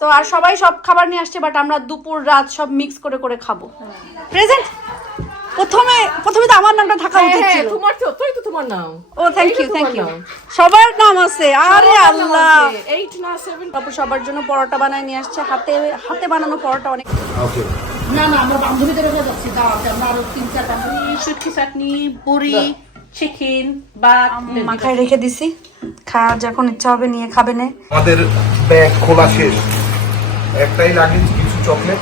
তো আর সবাই সব খাবার নিয়ে আসছে, বাট আমরা দুপুর রাত সব মিক্স করে করে খাবো। প্রেজেন্ট প্রথমে তো আমার নামটা থাকা উচিত ছিল। তোমার তো তুই তো তোমার নাম। ও থ্যাংক ইউ সবার নাম আছে। আরে আল্লাহ 8 না 7 তারপর সবার জন্য পরোটা বানায় নিয়ে আসছে, হাতে বানানো পরোটা অনেক। না না আমরা বান্ধবীদের কাছে যাচ্ছি দাওয়াতে, আমরা আরো 3-4 বান্ধবী শুটকি চাটনি পুরি চিকেন বা মাখায় রেখে দিছি, খাওয়া যখন ইচ্ছা হবে নিয়ে খাবে না। আমাদের ব্যাগ খোলা শেষ, একটাই লাগেজ, কিছু চকলেট।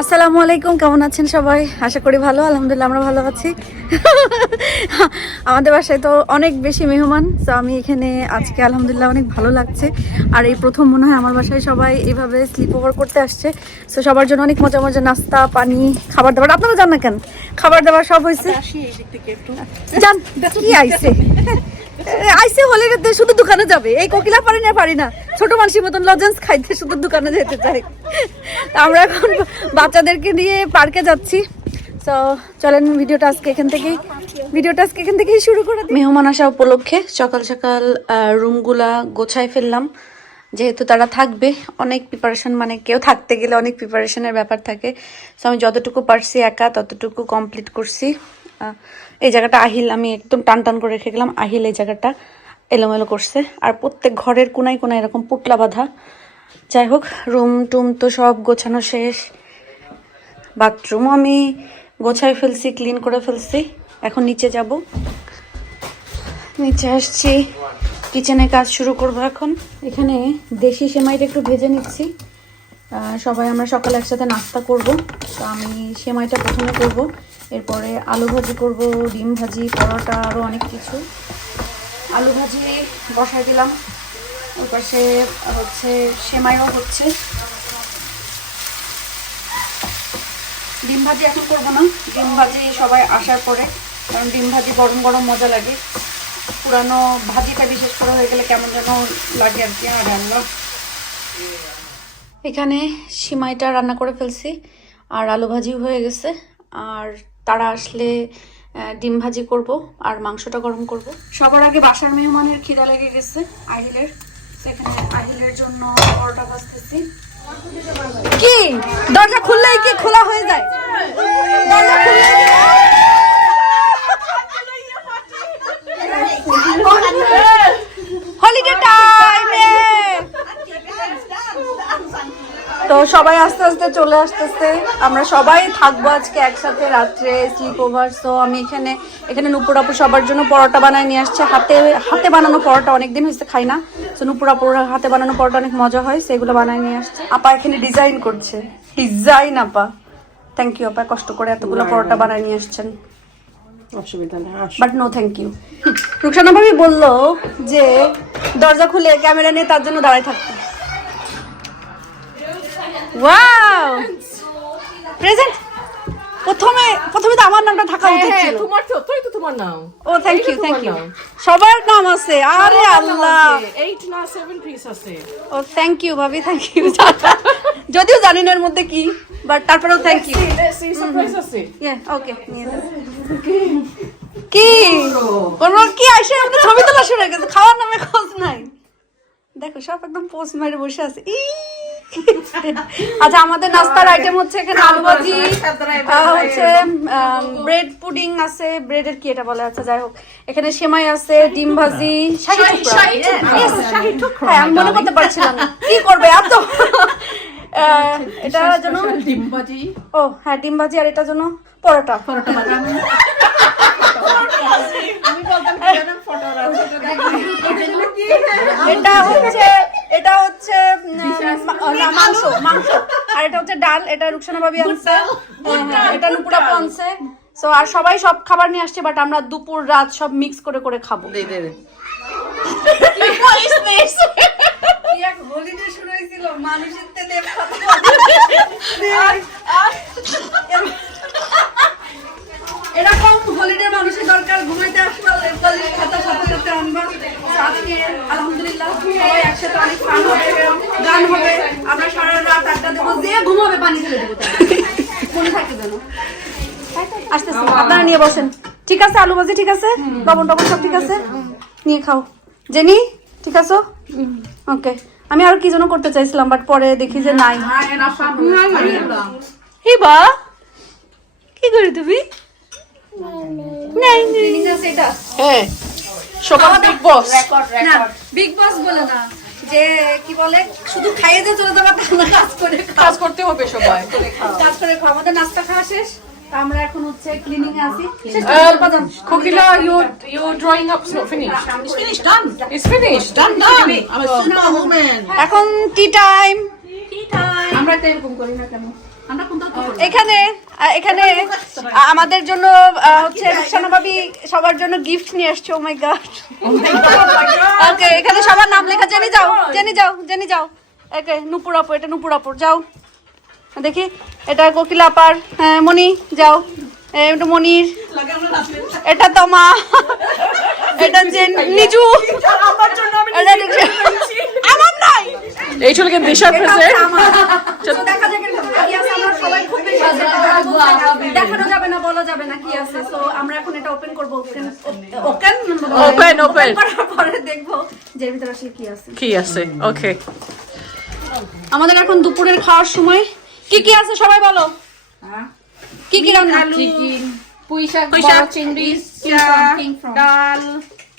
আসসালামু আলাইকুম, কেমন আছেন সবাই? আশা করি ভালো। আলহামদুলিল্লাহ আমরা ভালো আছি। আমাদের বাসায় তো অনেক বেশি মেহমান, তো আমি এখানে আজকে আলহামদুলিল্লাহ অনেক ভালো লাগছে। আর এই প্রথম মনে হয় আমার বাসায় সবাই এইভাবে স্লিপ ওভার করতে আসছে। তো সবার জন্য অনেক মজা মজা নাস্তা পানি খাবার দাবার, আপনারা জান না কেন খাবার দাবার সব হয়েছে। জান কি আইছে আইসে হলে শুধু দোকানে যাবে, এই কোকিলা পারি না ছোট মানুষের মতন লজেন্স খাইতে শুধু দোকানে যেতে চাই। আমরা এখন বাচ্চাদেরকে নিয়ে পার্কে যাচ্ছি। তো চলেন ভিডিওটা আজকে এখান থেকেই শুরু করে দিই। মেহমান আসা উপলক্ষে সকাল সকাল রুমগুলা গোছায় ফেললাম, যেহেতু তারা থাকবে। অনেক প্রিপারেশন, মানে কেউ থাকতে গেলে অনেক প্রিপারেশনের ব্যাপার থাকে। তো আমি যতটুকু পারছি একা ততটুকু কমপ্লিট করছি। এই জায়গাটা আহিল আমি একদম টান করে রেখে গেলাম, আহিল এই জায়গাটা এলোমেলো করছে। আর প্রত্যেক ঘরের কোনায় কোনায় এরকম পুটলা বাঁধা। যাই হোক, রুম টুম তো সব গোছানো শেষ। বাথরুমও আমি গোছায় ফেলছি, ক্লিন করে ফেলছি। এখন নিচে যাব, নিচে আসছি, কিচেনে কাজ শুরু করব এখন। এখানে দেশি সেমাইটা একটু ভেজে নিচ্ছি। সবাই আমরা সকালে একসাথে নাস্তা করব। তো আমি সেমাইটা প্রথমে করব, এরপরে আলু ভাজি করব, ডিম ভাজি, পরোটা, আরও অনেক কিছু। আলু ভাজি বসাই দিলাম, ওর পাশে হচ্ছে সেমাইও হচ্ছে। ডিম ভাজি এখন করবো না, ডিম ভাজি সবাই আসার পরে, কারণ ডিম ভাজি গরম গরম মজা লাগে। পুরানো ভাজিটা বিশেষ করে হয়ে গেলে কেমন যেন লাগে আর কি। আর রান্না এখানে সিমাইটা রান্না করে ফেলছি, আর আলু ভাজিও হয়ে গেছে। আর তারা আসলে ডিম ভাজি করব আর মাংসটা গরম করব। সবার আগে বাসার মেহমানের খিদা লেগে গেছে আহিলের, সেখানে আহিলের জন্য পরোটা ভাজতেছি। কি দরজা খুললেই কি খোলা হয়ে যায়? দরজা খুললেই হলিডে টাইমে তো সবাই আস্তে আস্তে চলে আসতেছে। আমরা সবাই থাকবো আজকে একসাথে রাত্রে স্লিপ ওভার। সো আমি এখানে নুপুর আপু সবার জন্য পরোটা বানায় নিয়ে আসছে। হাতে বানানো পরোটা অনেকদিন হয়েছে খাই না। তো নুপুর আপুর হাতে বানানো পরোটা অনেক মজা হয়, সেগুলো বানায় নিয়ে আসছে। আপা এখানে ডিজাইন করছে, ডিজাইন। আপা থ্যাংক ইউ, আপা কষ্ট করে এতগুলো পরোটা বানায় নিয়ে আসছেন। অসুবিধা নেই, but no thank you. Rukhsana ভাবি বললো যে দরজা খুলে ক্যামেরা নিয়ে তার জন্য দাঁড়ায় থাকতে। ওয়াও প্রেজেন্ট প্রথমে তো আমার নামটা থাকা উচিত ছিল। তোমার তো তুই তো তোমার নাম। ও থ্যাংক ইউ সবার নাম আছে। আরে আল্লাহ 8 না 7 পিস আছে। ও থ্যাংক ইউ ভাবি, থ্যাংক ইউ। যদিও জানি না এর মধ্যে কি, বাট তারপরেও থ্যাংক ইউ। সারপ্রাইজ আছে। ওকে কি কোন কি আইসে আমাদের ছবি তোলা শুরু হয়ে গেছে, খাওয়ার নামে খোঁজ নাই। দেখো সব একদম পোস্ট মারে বসে আছে। আচ্ছা, আমাদের নাস্তার আইটেম হচ্ছে এখানে আলু ভাজি, হচ্ছে ব্রেড পুডিং আছে, ব্রেডের কি এটা বলে, আচ্ছা যাই হোক। এখানে সেমাই আছে, ডিম ভাজি, হ্যাঁ আমি মনে করতে পারছিলাম না কি করবে এত। এটা জন্য ডিম ভাজি, ও হ্যাঁ ডিম ভাজি, আর এটা জন্য পরোটা। এটা হচ্ছে মাংস, আর এটা হচ্ছে ডাল। এটা রুকসানা ভাবি আনছে, এটা নুপুর আপু আনছে। সো আর সবাই সব খাবার নিয়ে আসছে, বাট আমরা দুপুর রাত সব মিক্স করে করে খাবো। এরকম হলিডে মানুষের দরকার, ঘুমাইতে আসবা খাতার সাথে সাথে আনবা। আজকে আলহামদুলিল্লাহ সবাই একসাথে অনেক ফান হবে, গান হবে, আমরা সারা রাত আড্ডা দেবো। যে ঘুমাবে পানি ঢেলে দেবো, মনে থাকে যেন। আসতেছে, আপনারা নিয়ে বসেন। ঠিক আছে, আলু ভাজি ঠিক আছে, লবণ টবণ সব ঠিক আছে, নিয়ে খাও। জেনি ঠিক আছো? ওকে, আমি আর কি যেন করতে চাইছিলাম বাট পরে দেখি যে নাই। হিবা কি করি তুমি? নাই সেটা হ্যাঁ সবার বিগ বস না, বিগ বস বলে না, যে কি বলে শুধু খাইয়ে দিয়ে চলে যাবো, কাজ করতে হবে সবাই। কাজ করে খাওয়া। আমাদের নাস্তা খাওয়া শেষ, আমরা এখন হচ্ছে ক্লিনিং এ আছি। Kokila, your drawing up is not finished. It's finished, done. It's finished. Done. I'm a superwoman. এখন টি টাইম। আমরা এটা এরকম করি না কেন? আমরা কোনটা করি? এখানে এখানে আমাদের জন্য হচ্ছে রুকসানা ভাবি সবার জন্য গিফট নিয়ে আসছে। ও মাই গড, ওকে এখানে সবার নাম লেখা। জেনি যাও, জেনি যাও, জেনি যাও। ওকে নূপুর আপু, এটা নূপুর আপুর, যাও দেখি। এটা কোকিলা আপার, হ্যাঁ মনি যাও, এটা মনির, এটা তোমা, এটা জেন নিজু, আমার নাই, এই চলে গিয়ে দিশার প্রেজেন্ট। দেখা যাক এর ভিতরে কি আছে। আমরা সবাই খুব বেশি দেখানো যাবে না, বলা যাবে না কি আছে। সো আমরা এখন এটা ওপেন করব। ওপেন পরে দেখবো যে এর ভিতরে আসলে কি আছে। কি আছে? ওকে, আমাদের এখন দুপুরের খাওয়ার সময়। কি কি আছে সবাই বলো, কি কি রান্না? পুঁই শাক, চিংড়ি, ডাল,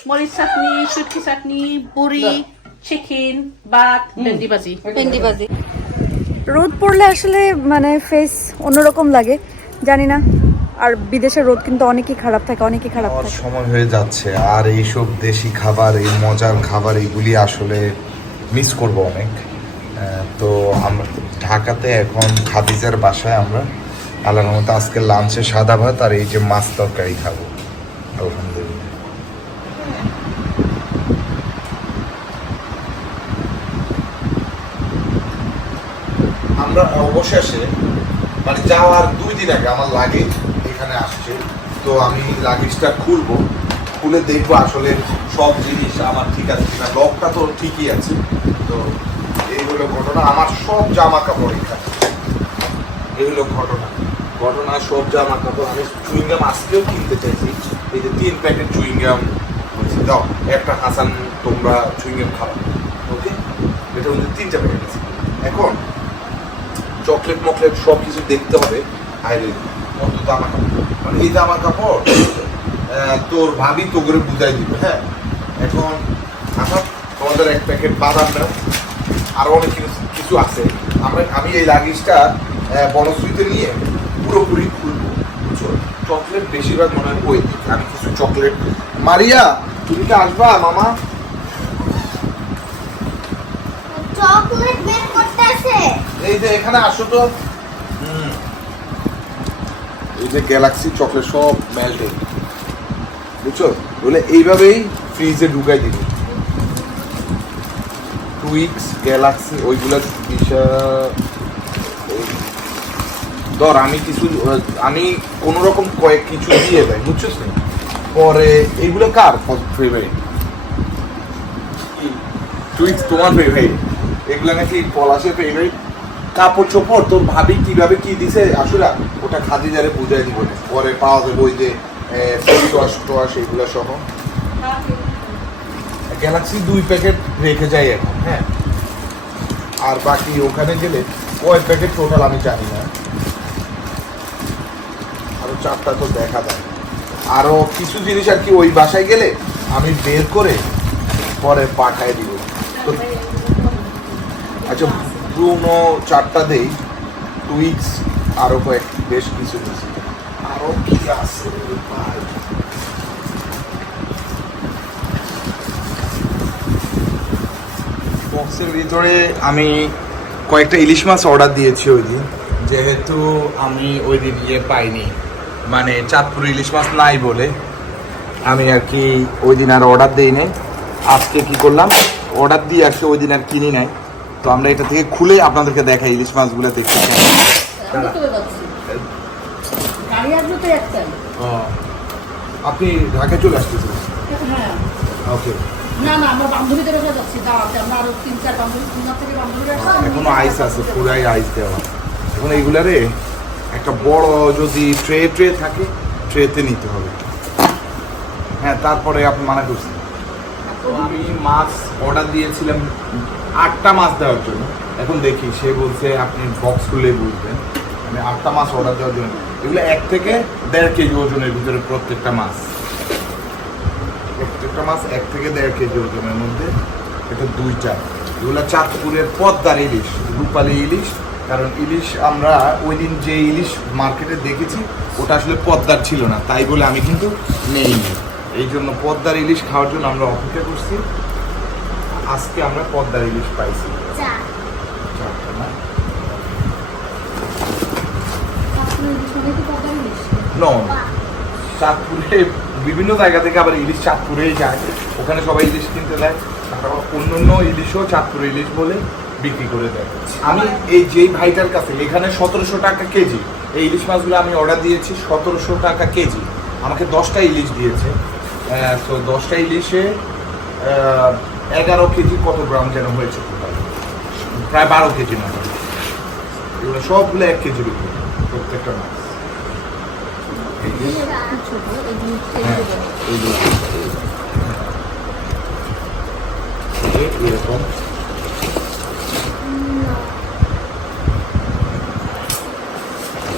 মরিচ চাটনি, শুটকি চাটনি, বড়ি, চিকেন, ভাত, ভেন্ডি ভাজি। ভেন্ডি ভাজি। রোদ পড়লে আসলে মানে ফেস অন্যরকম লাগে, জানি না। আর বিদেশের রোদ কিন্তু অনেকই খারাপ থাকে, অনেকই খারাপ আমার থাকে। সময় হয়ে যাচ্ছে, আর এইসব দেশি খাবার, এই মজার খাবার, এইগুলি আসলে মিস করব অনেক। তো আমরা ঢাকাতে এখন খাদিজার বাসায় আমরা আল্লাহর মতো আজকে লাঞ্চে সাদা ভাত আর এই যে মাছ তরকারি খাবো, আলহামদুলিল্লাহ। আমরা অবশেষে মানে যাওয়ার 2 দিন আগে আমার লাগেজ এখানে আসছে। তো আমি লাগেজটা খুলবো, খুলে দেখবো আসলে সব জিনিস আমার ঠিক আছে কিনা। লকটা তো ঠিকই আছে। তো এই হলো ঘটনা। আমার সব জামা কাপড় এখানে, এই হলো ঘটনা। সব জামা কাপড়। আমি চুইংগাম আজকেও কিনতে চাইছি। এই যে 3 প্যাকেট চুইংগাম বলছি, দাও একটা হাসান তোমরা চুইংগাম খাবো, ওকে। এটা হচ্ছে 3টা প্যাকেট আছে। এখন চকলেট মকলেট সব কিছু দেখতে হবে। আরে কত জামা কাপড়, মানে এই জামা কাপড় তোর ভাবি তো করে বুঝাই দিবে। হ্যাঁ, এখন আমার তোমাদের 1 প্যাকেট বাদাম নাও, আরো অনেক কিছু আছে। আমি এই লাগেজটা বনশ্রীতে নিয়ে পুরোপুরি খুলবো, বুঝছো। চকলেট বেশিরভাগ মনে হয় ওই দিকে। আমি কিছু চকলেট। মারিয়া তুমি কি আসবা মামা? চকলেট বের করতে আছে। এই যে এখানে আসো তো। এই যে গ্যালাক্সি চকলেট সব মেল্টেড, বুঝছো। বলে এইভাবেই ফ্রিজে ঢুকাই দিবি। টুইক্স, গ্যালাক্সি, ওইগুলো ধর আমি কোন রকম কয়েক কিছু দিয়ে দেয়, বুঝছিস না। পরে এইগুলো কার ফেভারিট? টুইক্স তোমার ফেভারিট, এগুলো নাকি পলাশের ফেভারিট। কাপড় চোপড় তোর ভাবি কিভাবে কি দিছে আসলে ওটা খাদিজারে বুঝাই দিব, পরে পাওয়া যাবে ওই যে ফেস ওয়াশ এগুলো সহ। গ্যালাক্সি 2 প্যাকেট রেখে যাই এখন। হ্যাঁ, আর বাকি ওখানে গেলে কয় প্যাকেট টোটাল আমি জানি না। আরো 4টা তো দেখা যায়। আরো কিছু জিনিস আর কি ওই বাসায় গেলে আমি বের করে পরে পাঠায় দিব। তো আচ্ছা, ব্রুনো 4টা দেই, টুইক্স আরো কয়েক বেশ কিছু দিচ্ছি। আরো কি আছে বক্সের ভিতরে? আমি কয়েকটা ইলিশ মাছ অর্ডার দিয়েছি ওই দিন, যেহেতু আমি ওই দিন পাইনি, মানে চাঁদপুর ইলিশ মাছ নাই বলে আমি আর কি ওই দিন আর অর্ডার দিই নাই। আজকে কি করলাম, অর্ডার দিয়ে আসছে, ওই দিন আর কিনি নাই। তো আমরা এটা থেকে খুলে আপনাদেরকে দেখাই ইলিশ মাছগুলো দেখতে। আপনি ঢাকায় চলে আসতেছেন? ওকে। না আমরা বান্ধবীদের কাছে যাচ্ছি, দাঁড়াতে আমরা আরো 3-4 বান্ধবী থেকে বান্ধবীরা এখনো আইস আছে, পুরাই আইস দেওয়া। এখন এইগুলারে একটা বড় যদি ট্রে থাকে, ট্রেতে নিতে হবে। হ্যাঁ, তারপরে আপনি মানা করছেন। তো আমি মাছ অর্ডার দিয়েছিলাম 8টা মাছ দেওয়ার জন্য। এখন দেখি সে বলছে আপনি বক্স খুলে বুঝবেন, আমি 8টা মাছ অর্ডার দেওয়ার জন্য। এগুলো 1 থেকে 1.5 কেজি ওজনের ভিতরে প্রত্যেকটা মাছ। 1 থেকে 1.5 কেজি ওজনের মধ্যে এটা 2টা। এগুলো চাঁদপুরের পদ্মার ইলিশ, রূপালী ইলিশ। কারণ ইলিশ আমরা ওই দিন যে ইলিশ মার্কেটে দেখেছি ওটা আসলে পদ্মার ছিল না, তাই বলে আমি কিন্তু নেইনি। এই জন্য পদ্মার ইলিশ খাওয়ার জন্য আমরা অপেক্ষা করছি। আজকে আমরা পদ্মার ইলিশ পাইছি। চারটা না? No, চাঁদপুরে বিভিন্ন জায়গা থেকে আবার ইলিশ চাঁদপুরেই যায়, ওখানে সবাই ইলিশ কিনতে দেয়। অন্য ইলিশও চাঁদপুরে ইলিশ বলে বিক্রি করে দেয়। আমি এই যেই ভাইটার কাছে এখানে 1700 টাকা কেজি এই ইলিশ মাছগুলো আমি অর্ডার দিয়েছি, 1700 টাকা কেজি। আমাকে 10টা ইলিশ দিয়েছে। তো 10টা ইলিশে 11 কেজি কত গ্রাম যেন হয়েছে, প্রায় 12 কেজি মতো। এগুলো সবগুলো 1 কেজির উপর প্রত্যেকটা মাছ। এরকম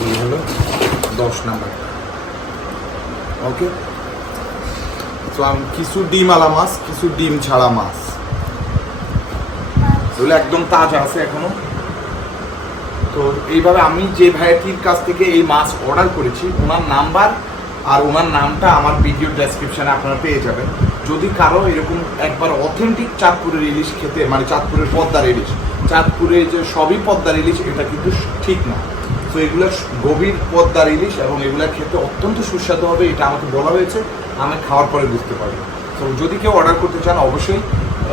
এই হলো 10 নাম্বার। ওকে, তো আমি কিছু ডিম আলা মাছ, কিছু ডিম ছাড়া মাছ, এগুলো একদম তাজা আছে এখনো। তো এইভাবে আমি যে ভাইটির কাছ থেকে এই মাছ অর্ডার করেছি ওনার নাম্বার আর ওনার নামটা আমার ভিডিও ডেসক্রিপশনে আপনারা পেয়ে যাবেন। যদি কারো এরকম একবার অথেন্টিক চাঁদপুরের ইলিশ খেতে, মানে চাঁদপুরের পদ্মার ইলিশ, চাঁদপুরে যে সবই পদ্মার ইলিশ এটা কিন্তু ঠিক না। তো এগুলো গভীর পদ্মার ইলিশ এবং এগুলো খেতে অত্যন্ত সুস্বাদু হবে, এটা আমাকে বলা হয়েছে। আমি খাওয়ার পরে বুঝতে পারবো। তো যদি কেউ অর্ডার করতে চান অবশ্যই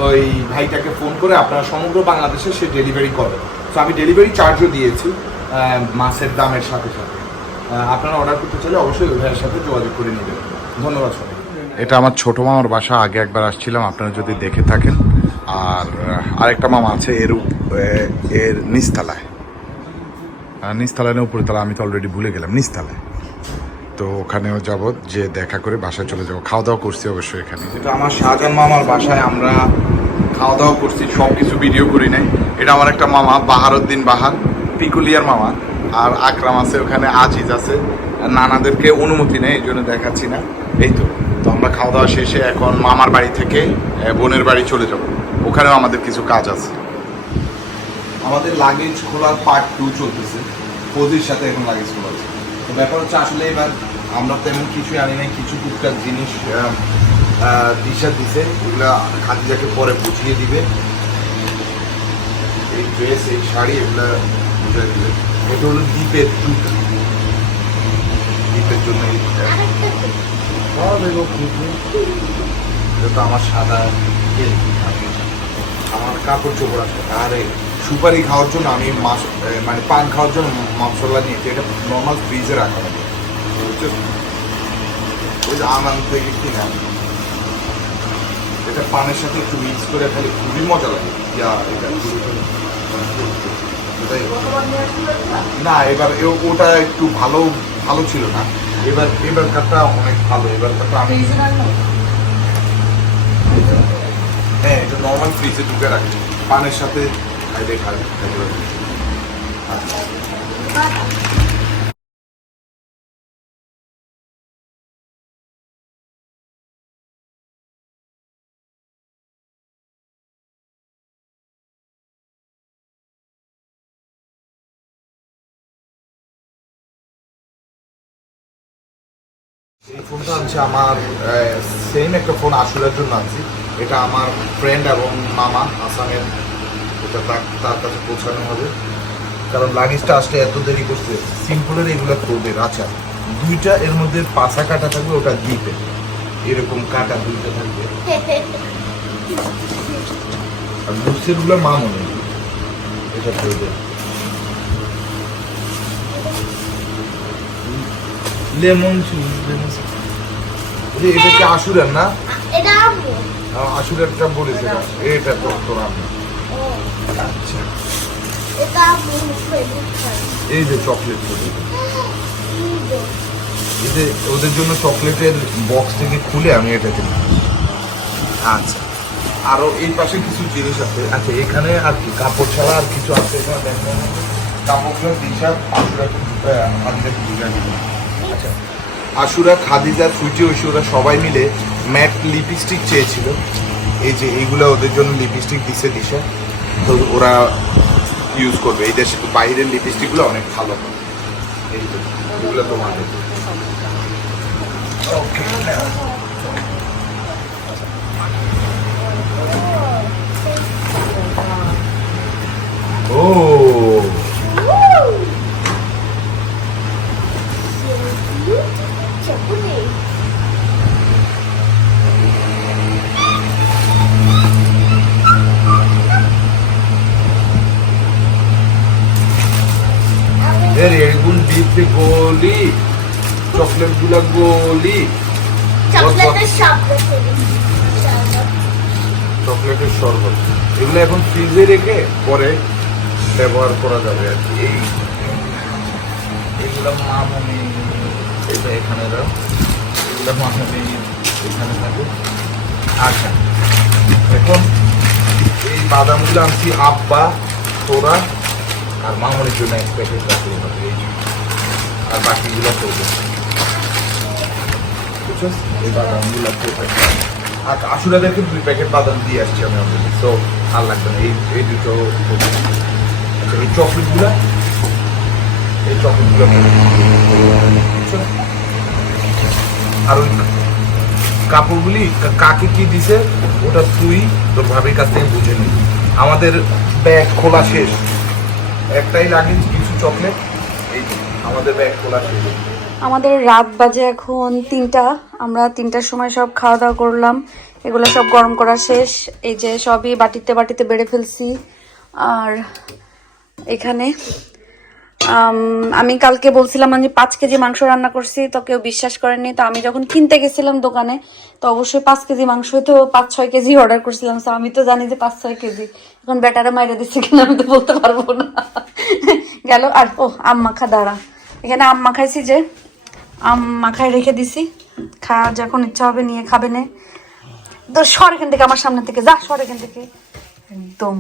ওই ভাইটাকে ফোন করে আপনারা সমগ্র বাংলাদেশে সে ডেলিভারি করে। তো আমি ডেলিভারি চার্জও দিয়েছি মাছের দামের সাথে সাথে। আপনারা অর্ডার করতে চাইলে অবশ্যই ওই ভাইয়ের সাথে যোগাযোগ করে নেবেন। ধন্যবাদ সবাই। এটা আমার ছোট মামার বাসা, আগে একবার আসছিলাম, আপনারা যদি দেখে থাকেন। আর আরেকটা মামা আছে এর নিচতলায়, নিচতলায় না উপরতলা, আমি তো অলরেডি ভুলে গেলাম, নিচতলায়। তো ওখানেও যাব, যে দেখা করে বাসায় চলে যাবো। খাওয়া দাওয়া করছি অবশ্যই এখানে। এটা আমার শাহজাহান মামার বাসায় আমরা খাওয়া দাওয়া করছি, সব কিছু ভিডিও করি নাই। এটা আমার একটা মামা বাহারুদ্দিন বাহার, পিকুলিয়ার মামা। আর আকরাম আছে ওখানে, আজিজ আছে। নানাদেরকে অনুমতি নেই, এই জন্য দেখাচ্ছি না। এই তো আমরা খাওয়া দাওয়া শেষে এখন মামার বাড়ি থেকে বোনের বাড়ি চলে যাব, ওখানেও আমাদের কিছু কাজ আছে। আমাদের লাগেজ খোলার পার্ট 2 চলতেছে, ফৌজির সাথে এখন লাগেজ খোলা আছে। তো ব্যাপার হচ্ছে আসলে এবার আমরা তেমন কিছুই আনি নাই, কিছু টুকটাক জিনিস দিশা দিছে, ওগুলো খাদিজাকে পরে বুঝিয়ে দিবে। এই ড্রেস, এই শাড়ি, এগুলো বুঝিয়ে দিবে। এটা হলো দ্বীপের জুতা, দ্বীপের জন্য এটা তো আমার সাদা, আমার কাপড় চোপড় আছে। আর সুপারি খাওয়ার জন্য আমি মাছ, মানে পান খাওয়ার জন্য মশলা নিয়েছি। এটা নর্মাল ফ্রিজে রাখা হবে, ওই যে আনন্দ থেকে কিনা। এটা পানের সাথে একটু মিক্স করে খালি খুবই মজা লাগে। না এবার ওটা একটু ভালো ভালো ছিল না, এবার কাঠটা অনেক ভালো। এবার কাঠটা আমি হ্যাঁ, এটা নর্মাল ফ্রিজে ঢুকে রাখি, পানের সাথে খাইতে খাইতে এই ফোনটা আনছি আমার সেম একটা ফোন আসলের জন্য আনছি। এটা আমার ফ্রেন্ড এবং মামা আসামের, এটা তার কাছে পৌঁছানো হবে। কারণ লাগেজটা আসলে এত দেরি করছে। সিম্পলের এগুলো করবে, আচ্ছা 2টা এর মধ্যে পাশা কাটা থাকবে, ওটা দ্বীপে এরকম কাটা 2টা থাকবে। আর বুসের গুলো মা মনে এটা করবে। লেমন এটা কি আসুরের না? এটা আম্মু। আসুরেরটা বলেছে, এটা তো তোর আম্মু। আচ্ছা এটা আম্মু এই যে চকলেট, এই যে ওদের জন্য চকলেটের বক্স থেকে খুলে আমি এটা কিনি। আচ্ছা আরো এই পাশে কিছু জিনিস আছে। আচ্ছা এখানে আর কি কাপড় ছাড়া আর কিছু আছে এখানে দেখেন, কাপড়গুলো টি-শার্ট আশুরা খাদিজা সুইটি দিল। আচ্ছা আশুরা খাদিজা সুইটি ওরা সবাই মিলে ম্যাট লিপস্টিক চেয়েছিল, এই যে এইগুলো ওদের জন্য লিপস্টিক দিছে দিশা, তো ওরা ইউজ করবে। এই দেশে বাইরের লিপস্টিকগুলো অনেক ভালো, এই তো এগুলো তোমাদের। ওকে ও Chocolate. এগুলো দিতে গোলি, চকলেট গুলা গোলি, চকলেটের শব্দ শুনি। চকলেটের শরবত, এগুলো এখন ফ্রিজে রেখে পরে ব্যবহার করা যাবে আর কি। এইগুলো মামনি, এটা এখানে দাও, এগুলো মামনি এখানে থাকে। আচ্ছা এখন এই বাদামগুলো আনছি আব্বা, তোরা আর মামনির জন্য এক প্যাকেট রাখলে হবে, আর বাকিগুলো করবো, বুঝছো? এই বাদামগুলো আর আশুরাদেরকে 2 প্যাকেট বাদাম দিয়ে আসছি আমি অলরেডি, তো আর লাগবে না এই দুটো। আচ্ছা এই চকলেটগুলো, বুঝছো? আর ওই কাপড়গুলি কাকে কি দিছে ওটা তুই তোর ভাবির কাছ থেকে বুঝে নিবি। আমাদের ব্যাগ খোলা শেষ, একটাই লাগে কিছু চকলেট, এই আমাদের ব্যাগ খোলা শেষ। আমাদের রাত বাজে এখন 3টা, আমরা 3টার সময় সব খাওয়া দাওয়া করলাম, এগুলো সব গরম করা শেষ, এই যে সবই বাটিতে বাটিতে বেড়ে ফেলছি। আর এখানে আমি কালকে বলছিলাম আমি 5 কেজি মাংস রান্না করছি, তো কেউ বিশ্বাস করেনি। তো আমি যখন কিনতে গেছিলাম দোকানে, তো অবশ্যই 5 কেজি মাংস হয়তো 5-6 কেজি অর্ডার করছিলাম, তো আমি তো জানি যে 5-6 কেজি। এখন ব্যাটারে মাইরে দিচ্ছে কিনা আমি তো বলতে পারবো না। গেল। আর ও আম মাখা, দাঁড়া, এখানে আম মাখাইছি, যে আম মাখায় রেখে দিছি, যখন ইচ্ছা হবে নিয়ে খাবে নে। তো সর এখান থেকে, আমার সামনে থেকে যা, সর এখান থেকে একদম।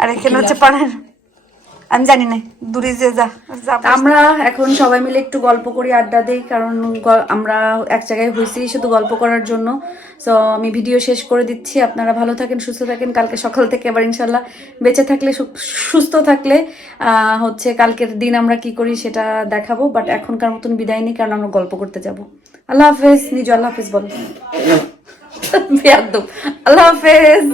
আর এখানে হচ্ছে পাড়ার, আমি জানি না, দূরে যে যা। আমরা এখন সবাই মিলে একটু গল্প করি, আড্ডা দেই, কারণ আমরা এক জায়গায় হয়েছি শুধু গল্প করার জন্য। সো আমি ভিডিও শেষ করে দিচ্ছি, আপনারা ভালো থাকেন, সুস্থ থাকেন। কালকে সকাল থেকে আবার ইনশাল্লাহ বেঁচে থাকলে, সুস্থ থাকলে হচ্ছে কালকের দিন আমরা কি করি সেটা দেখাবো। বাট এখনকার মতন বিদায় নেই, কারণ আমরা গল্প করতে যাব। আল্লাহ হাফেজ। নিজে আল্লাহ হাফেজ বল, বেয়াদব। আল্লাহ হাফেজ।